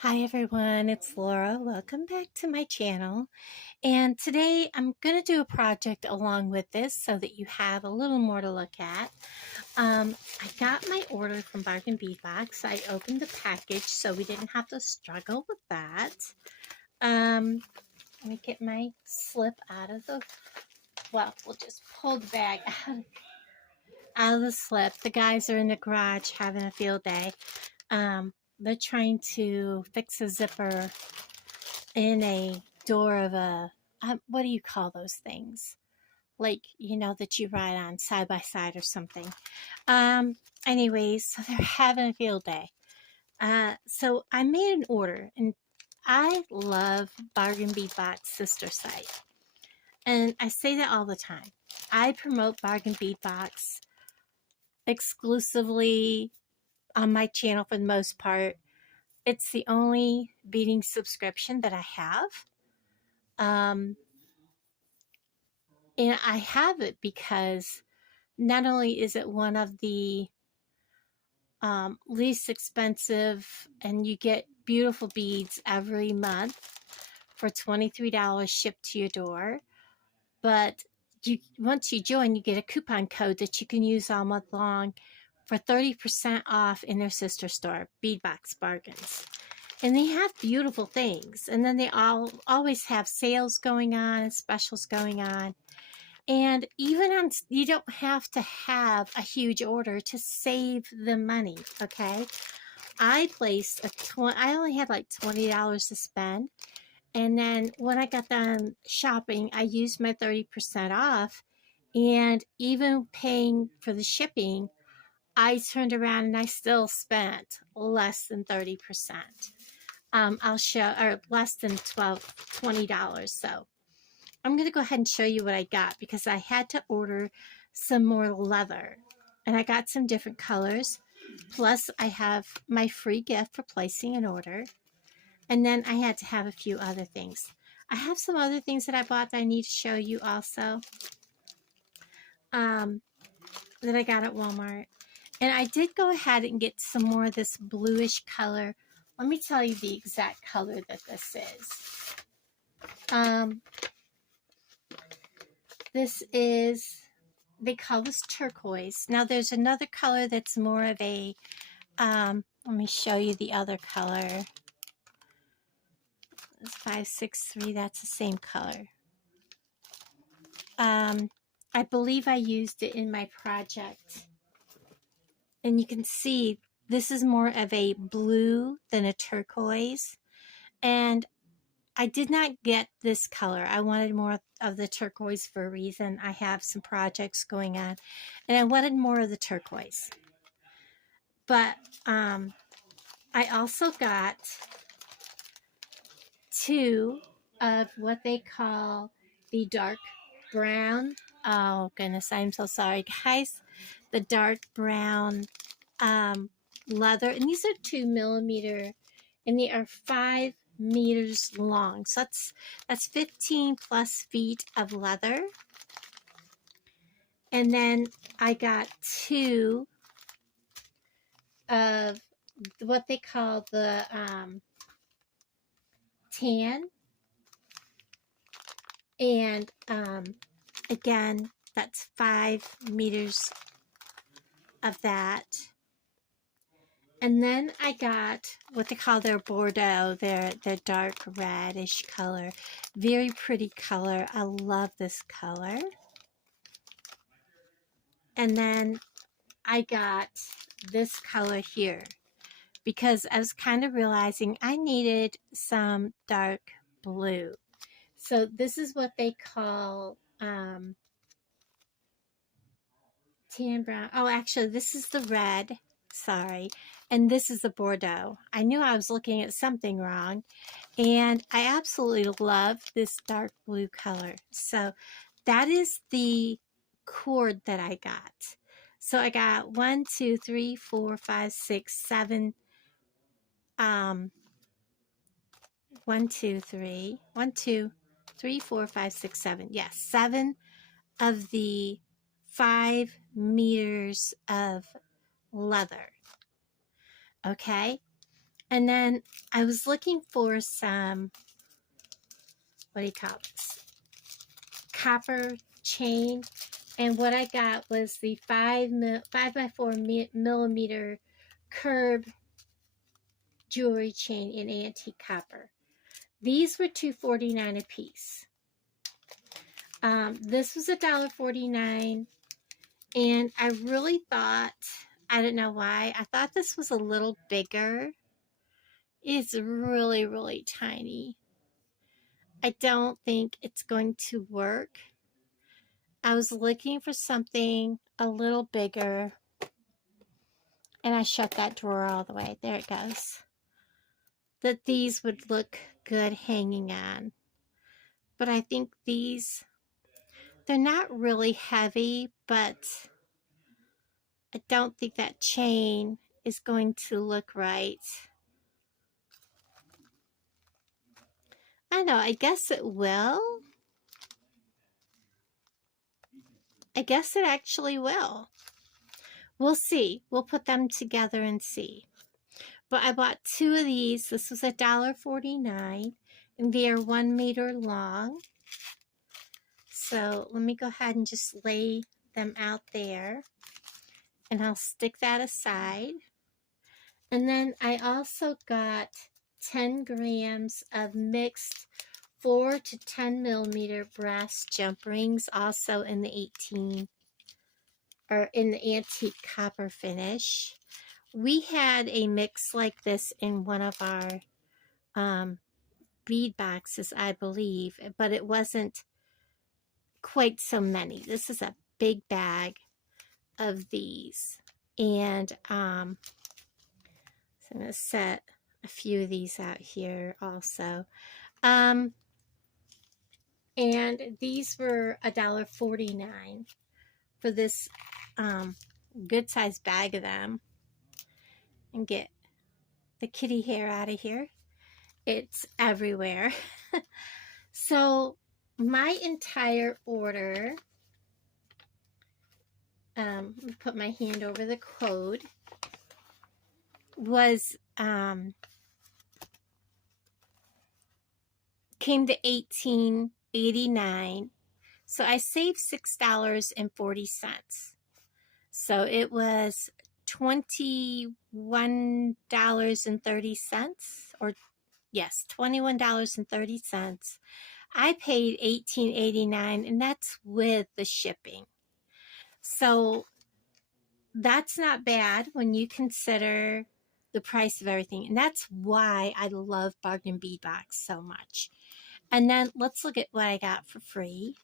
Hi everyone, it's Laura. Welcome back to my channel. And today I'm going to do a project along with this so that you have a little more to look at. I got my order from Bargain Bead Box. I opened the package so we didn't have to struggle with that. Let me get my slip out of the, well, we'll just pull the bag out of the slip. The guys are in the garage having a field day. They're trying to fix a zipper in a door of a, what do you call those things? Like, you know, that you ride on side by side or something. Anyways, so they're having a field day. So I made an order, and I love Bargain Bead Box sister site. And I say that all the time. I promote Bargain Bead Box exclusively on my channel for the most part. It's the only beading subscription that I have. And I have it because not only is it one of the least expensive, and you get beautiful beads every month for $23 shipped to your door, but once you join, you get a coupon code that you can use all month long for 30% off in their sister store, Beadbox Bargains. And they have beautiful things. And then they always have sales going on and specials going on. And even on, you don't have to have a huge order to save the money, okay? I placed I only had like $20 to spend. And then when I got done shopping, I used my 30% off. And even paying for the shipping, I turned around and I still spent less than 30%. I'll show, or less than $20. So I'm going to go ahead and show you what I got because I had to order some more leather. And I got some different colors. Plus, I have my free gift for placing an order. And then I had to have a few other things. I have some other things that I bought that I need to show you also. That I got at Walmart. And I did go ahead and get some more of this bluish color. Let me tell you the exact color that this is. This is, they call this turquoise. Now there's another color that's more of a, let me show you the other color. It's 563, that's the same color. I believe I used it in my project. And you can see this is more of a blue than a turquoise. And I did not get this color. I wanted more of the turquoise for a reason. I have some projects going on. And I wanted more of the turquoise. But I also got two of what they call the dark brown. Oh, goodness, I'm so sorry, guys. The dark brown leather. And these are 2mm. And they are 5 meters long. So that's 15 plus feet of leather. And then I got two of what they call the tan. And again, that's 5 meters of that. And then I got what they call their Bordeaux, their dark reddish color. Very pretty color. I love this color. And then I got this color here because I was kind of realizing I needed some dark blue. So this is what they call tan brown. Oh, actually, this is the red. Sorry. And this is the Bordeaux. I knew I was looking at something wrong. And I absolutely love this dark blue color. So that is the cord that I got. So I got 1, 2, 3, 4, 5, 6, 7. 1, 2, 3. 1, 2, 3, 4, 5, 6, 7. Yes, 7 of the 5 meters of leather. Okay, And then I was looking for some, what do you call this? Copper chain. And what I got was the 5x4 millimeter curb jewelry chain in antique copper. These were $2.49 a piece. This was $1.49. And I really thought, I don't know why, I thought this was a little bigger. It's really, really tiny. I don't think it's going to work. I was looking for something a little bigger, and I shut that drawer all the way. There it goes. That these would look good hanging on. But I think these, they're not really heavy, but I don't think that chain is going to look right. I don't know, I guess it will. I guess it actually will. We'll see. We'll put them together and see. But I bought 2 of these. This was $1.49, and they are 1 meter long. So let me go ahead and just lay them out there, and I'll stick that aside. And then I also got 10 grams of mixed 4 to 10 millimeter brass jump rings, also in the 18 or in the antique copper finish. We had a mix like this in one of our bead boxes, I believe, but it wasn't quite so many. This is a big bag of these. And so I'm going to set a few of these out here also. And these were $1.49 for this good sized bag of them. And get the kitty hair out of here. It's everywhere. So my entire order, let me put my hand over the code, was came to $18.89. So I saved $6.40. So it was $21.30, or yes, $21.30. I paid $18.89, and that's with the shipping. So that's not bad when you consider the price of everything. And that's why I love Bargain Bead Box so much. And then let's look at what I got for free.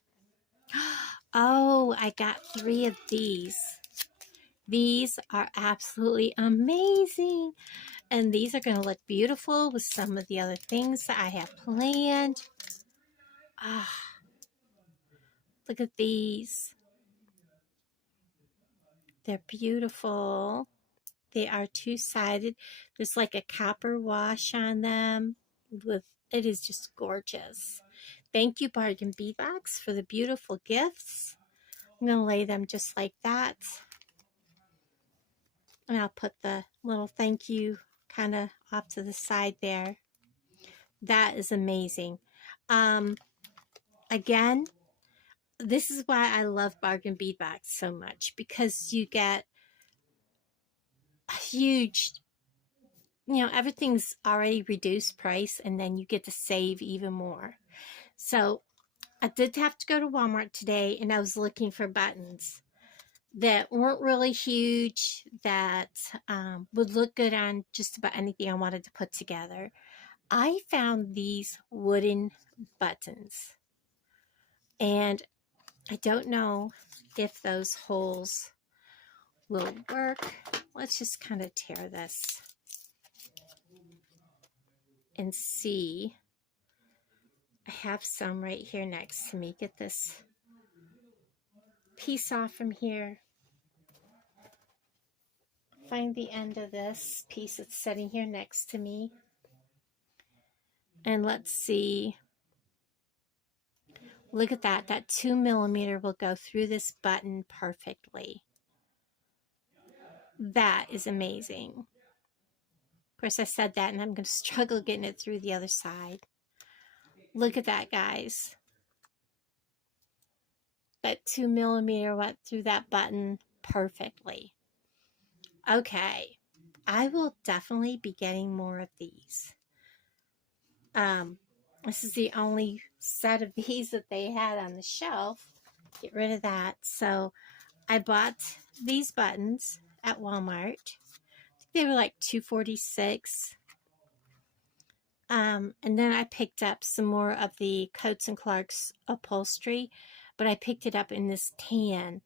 Oh, I got 3 of these. These are absolutely amazing. And these are going to look beautiful with some of the other things that I have planned. Ah, look at these. They're beautiful. They are 2-sided. There's like a copper wash on them. It is just gorgeous. Thank you, Bargain Bead Box, for the beautiful gifts. I'm going to lay them just like that. And I'll put the little thank you kind of off to the side there. That is amazing. Again, this is why I love Bargain Bead Box so much, because you get a huge, everything's already reduced price, and then you get to save even more. So I did have to go to Walmart today, and I was looking for buttons that weren't really huge, that would look good on just about anything I wanted to put together. I found these wooden buttons, and I don't know if those holes will work. Let's just kind of tear this and see. I have some right here next to me. Get this piece off from here. Find the end of this piece that's sitting here next to me. And let's see. Look at that. That 2 millimeter will go through this button perfectly. That is amazing. course, I said that and I'm going to struggle getting it through the other side. Look at that, guys. That 2mm went through that button perfectly. Okay, I will definitely be getting more of these. This is the only set of these that they had on the shelf. Get rid of that. So I bought these buttons at Walmart. They were like $2.46. And then I picked up some more of the Coats and Clark's upholstery, but I picked it up in this tan.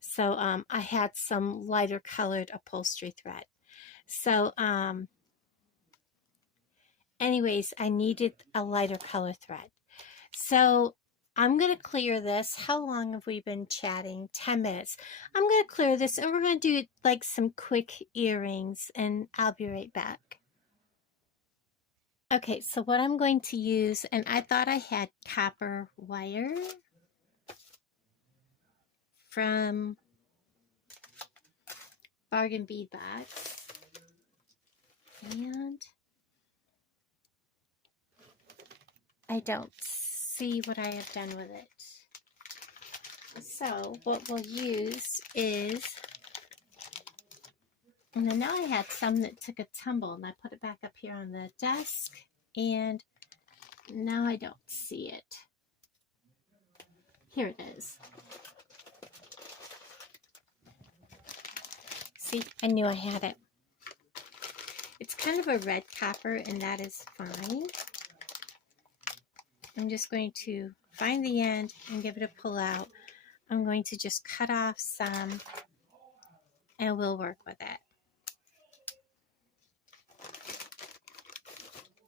So I had some lighter colored upholstery thread. So anyways, I needed a lighter color thread. So I'm going to clear this. How long have we been chatting? 10 minutes. I'm going to clear this and we're going to do like some quick earrings and I'll be right back. Okay, so what I'm going to use, and I thought I had copper wire from Bargain Bead Box. And I don't see what I have done with it. So what we'll use is, and then now I had some that took a tumble and I put it back up here on the desk and now I don't see it. Here it is. See, I knew I had it. It's kind of a red copper and that is fine. I'm just going to find the end and give it a pull out. I'm going to just cut off some and we'll work with it.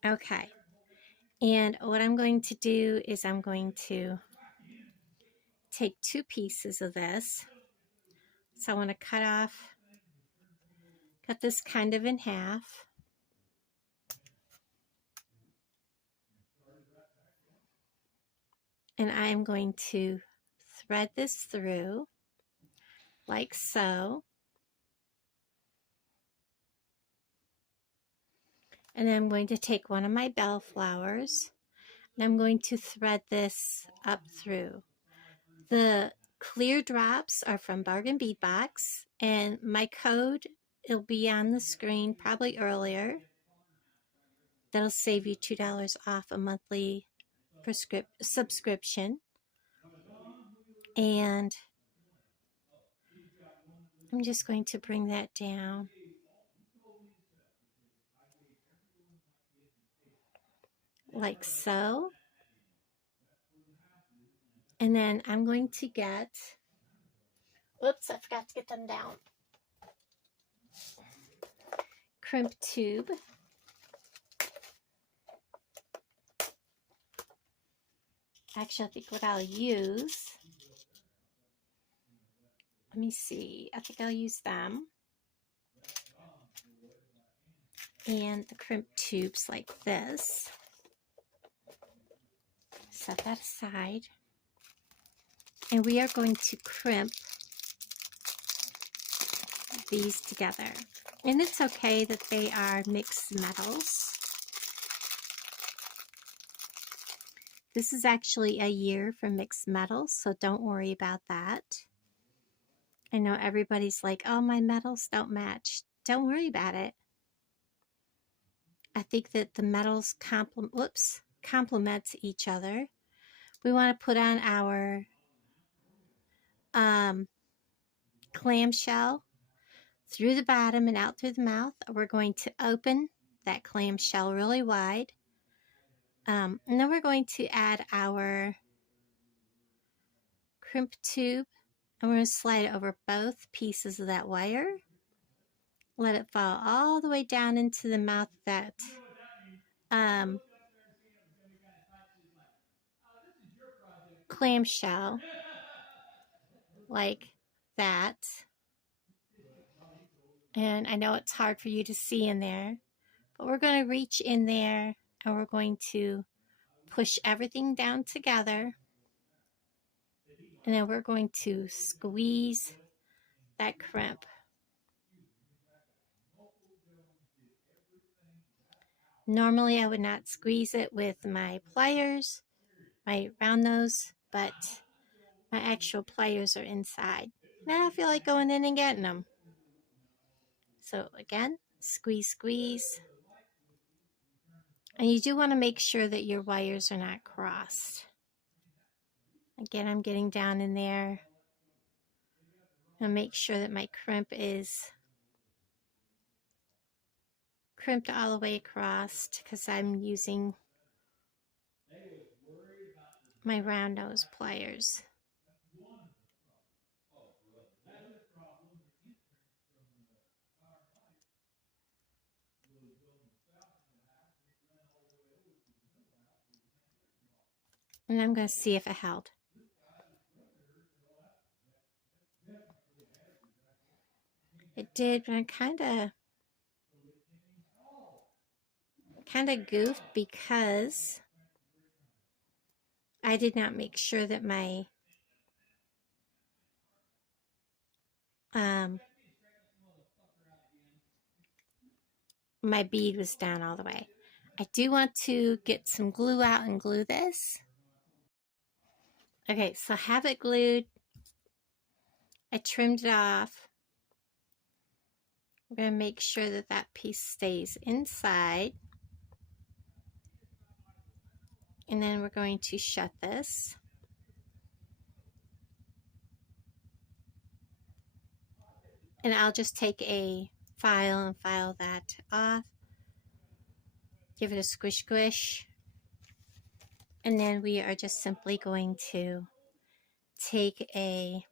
Okay, and what I'm going to do is I'm going to take 2 pieces of this. So I want to cut this kind of in half. And I am going to thread this through like so. And then I'm going to take one of my bell flowers and I'm going to thread this up through. The clear drops are from Bargain Bead Box and my code, it'll be on the screen probably earlier. That'll save you $2 off a monthly subscription. And I'm just going to bring that down. Like so. And then I'm going to get, whoops, I forgot to get them down. Crimp tube. Actually, I think what I'll use, let me see, I think I'll use them. And the crimp tubes like this. Set that aside. And we are going to crimp these together. And it's okay that they are mixed metals. This is actually a year for mixed metals, so don't worry about that. I know everybody's like, oh, my metals don't match. Don't worry about it. I think that the metals complement each other. We want to put on our clamshell through the bottom and out through the mouth. We're going to open that clamshell really wide. And then we're going to add our crimp tube and we're going to slide it over both pieces of that wire. Let it fall all the way down into the mouth of that clamshell, like that. And I know it's hard for you to see in there, but we're going to reach in there and we're going to push everything down together. And then we're going to squeeze that crimp. Normally I would not squeeze it with my pliers, my round nose, but my actual pliers are inside. Now I feel like going in and getting them. So again, squeeze, squeeze. And you do want to make sure that your wires are not crossed. Again, I'm getting down in there. And make sure that my crimp is crimped all the way across because I'm using my round nose pliers. And I'm going to see if it held. It did, but I kind of goofed because I did not make sure that my my bead was down all the way. I do want to get some glue out and glue this. Okay, so I have it glued. I trimmed it off. I'm going to make sure that that piece stays inside. And then we're going to shut this. And I'll just take a file and file that off. Give it a squish squish. And then we are just simply going to take a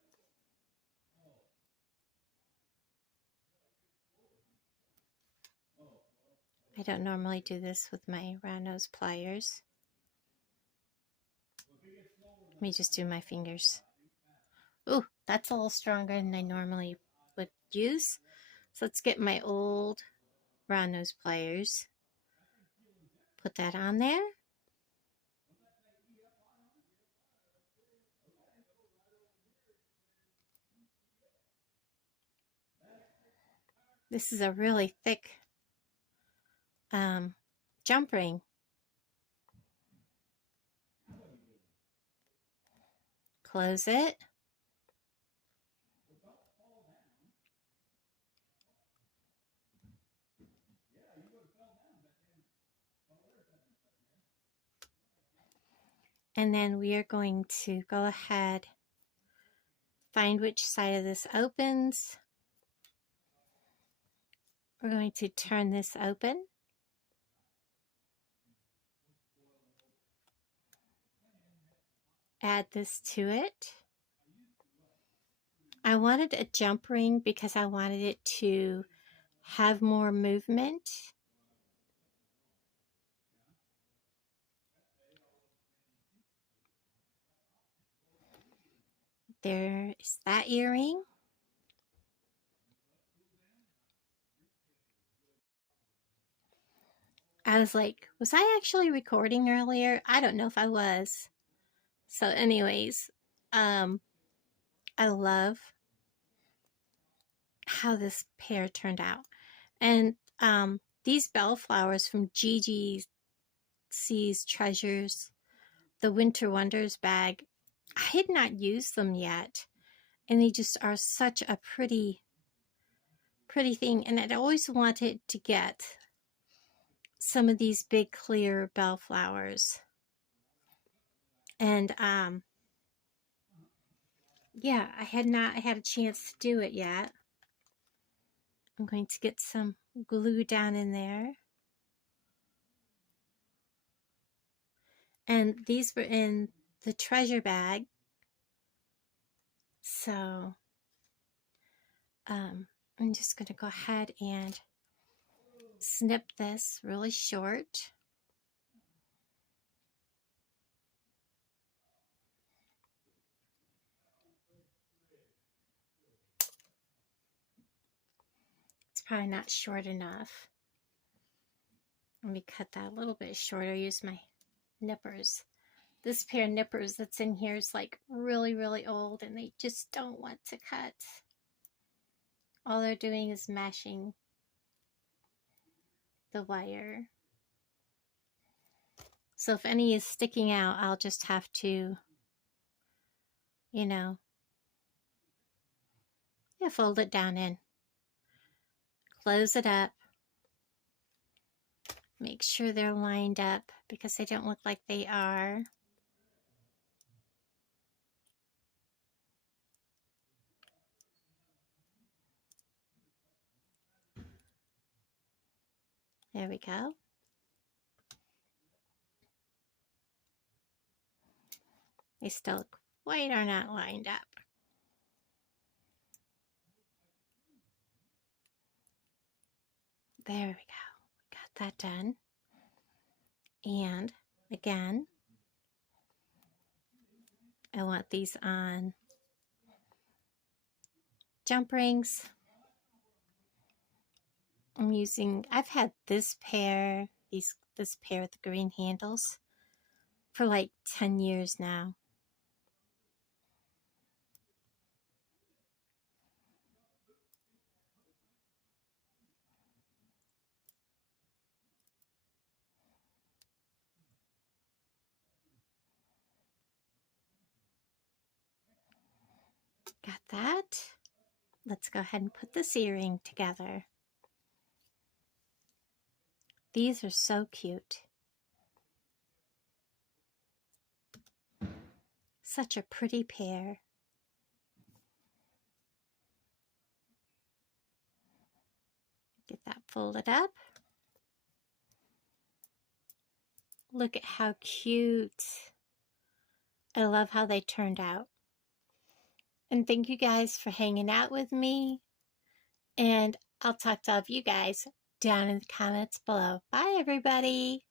I don't normally do this with my round nose pliers. Let me just do my fingers. Ooh, that's a little stronger than I normally would use. So let's get my old round nose pliers. Put that on there. This is a really thick jump ring. Close it. And then we are going to go ahead, find which side of this opens. We're going to turn this open. Add this to it. I wanted a jump ring because I wanted it to have more movement. There is that earring. I was like, was I actually recording earlier? I don't know if I was. So anyways, I love how this pair turned out. And these bellflowers from GGC'S Treasures, the Winter Wonders bag, I had not used them yet. And they just are such a pretty thing. And I'd always wanted to get some of these big clear bellflowers. And yeah, I had not had a chance to do it yet. I'm going to get some glue down in there. And these were in the treasure bag. So I'm just going to go ahead and snip this really short. It's probably not short enough. Let me cut that a little bit shorter. Use my nippers. This pair of nippers that's in here is like really old and they just don't want to cut. All they're doing is mashing the wire. So if any is sticking out, I'll just have to, you know, fold it down in. Close it up. Make sure they're lined up because they don't look like they are. There we go. They still quite are not lined up. There we go. Got that done. And again, I want these on jump rings. I've had this pair with the green handles for like 10 years now. Got that. Let's go ahead and put this earring together. These are so cute. Such a pretty pair. Get that folded up. Look at how cute. I love how they turned out. And thank you guys for hanging out with me. And I'll talk to all of you guys down in the comments below. Bye, everybody.